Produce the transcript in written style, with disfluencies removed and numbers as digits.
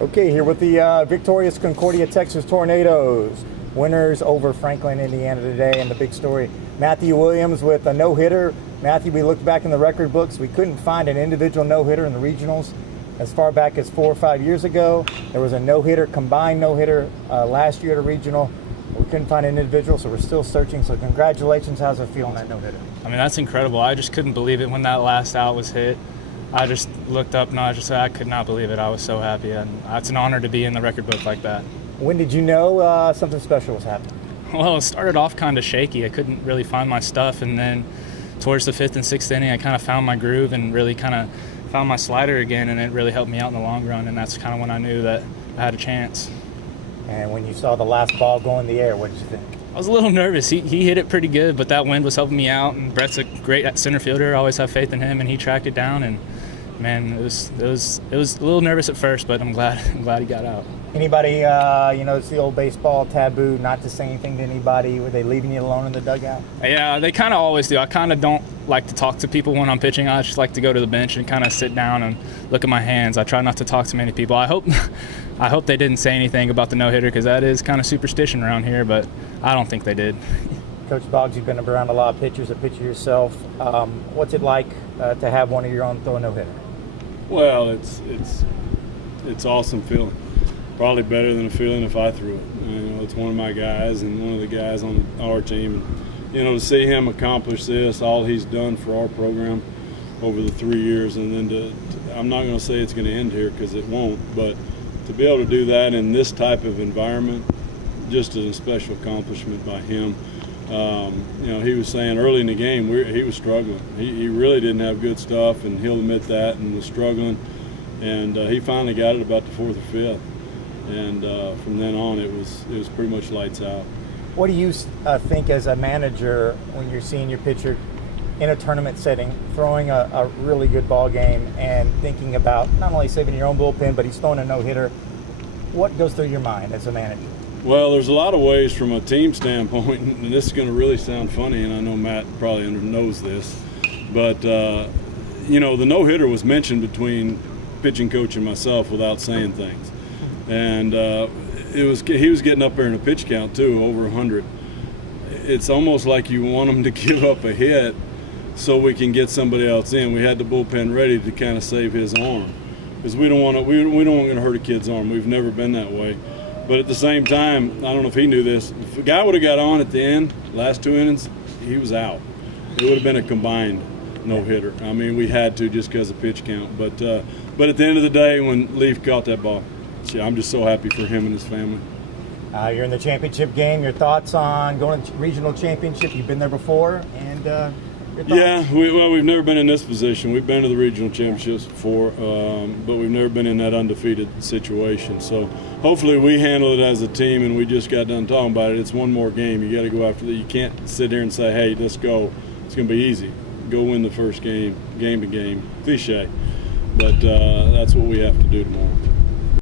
Okay, here with the victorious Concordia, Texas Tornadoes. Winners over Franklin, Indiana today, and the big story, Matthew Williams with a no-hitter. Matthew, we looked back in the record books. We couldn't find an individual no-hitter in the regionals as far back as 4 or 5 years ago. There was a no-hitter, combined no-hitter last year at a regional. We couldn't find an individual, so we're still searching. So congratulations. How's it feel on that no-hitter? I mean, that's incredible. I just couldn't believe it when that last out was hit. I just looked up and I could not believe it. I was so happy, and it's an honor to be in the record book like that. When did you know something special was happening? Well, it started off kind of shaky. I couldn't really find my stuff, and then towards the 5th and 6th inning, I kind of found my groove and really kind of found my slider again, and it really helped me out in the long run, and that's kind of when I knew that I had a chance. And when you saw the last ball go in the air, what did you think? I was a little nervous. He hit it pretty good, but that wind was helping me out, and Brett's a great center fielder. I always have faith in him, and he tracked it down, and man, it was a little nervous at first, but I'm glad he got out. Anybody, it's the old baseball taboo not to say anything to anybody. Were they leaving you alone in the dugout? Yeah, they kind of always do. I kind of don't like to talk to people when I'm pitching. I just like to go to the bench and kind of sit down and look at my hands. I try not to talk to many people. I hope they didn't say anything about the no-hitter, because that is kind of superstition around here, but I don't think they did. Coach Boggs, you've been around a lot of pitchers, a pitcher yourself. What's it like to have one of your own throw a no-hitter? Well, it's awesome feeling. Probably better than a feeling if I threw it. It's one of my guys and one of the guys on our team. And, to see him accomplish this, all he's done for our program over the 3 years, and then I'm not going to say it's going to end here, because it won't, but to be able to do that in this type of environment, just a special accomplishment by him. He was saying early in the game he was struggling. He really didn't have good stuff, and he'll admit that, and was struggling. And he finally got it about the 4th or 5th. And from then on, it was pretty much lights out. What do you think as a manager when you're seeing your pitcher in a tournament setting, throwing a really good ball game, and thinking about not only saving your own bullpen, but he's throwing a no-hitter? What goes through your mind as a manager? Well, there's a lot of ways from a team standpoint, and this is going to really sound funny, and I know Matt probably knows this, but the no-hitter was mentioned between pitching coach and myself without saying things. And he was getting up there in a pitch count too, over 100. It's almost like you want him to give up a hit so we can get somebody else in. We had the bullpen ready to kind of save his arm, because we don't want to hurt a kid's arm. We've never been that way. But at the same time, I don't know if he knew this. If a guy would have got on at the end, last 2 innings, he was out. It would have been a combined no-hitter. I mean, we had to, just because of pitch count. But at the end of the day, when Leaf caught that ball, I'm just so happy for him and his family. You're in the championship game. Your thoughts on going to regional championship? You've been there before, and your thoughts? Yeah, we've never been in this position. We've been to the regional championships before, but we've never been in that undefeated situation. So hopefully we handle it as a team, and we just got done talking about it. It's one more game. You got to go after that. You can't sit here and say, hey, let's go. It's going to be easy. Go win the first game, game to game. Cliche. But that's what we have to do tomorrow.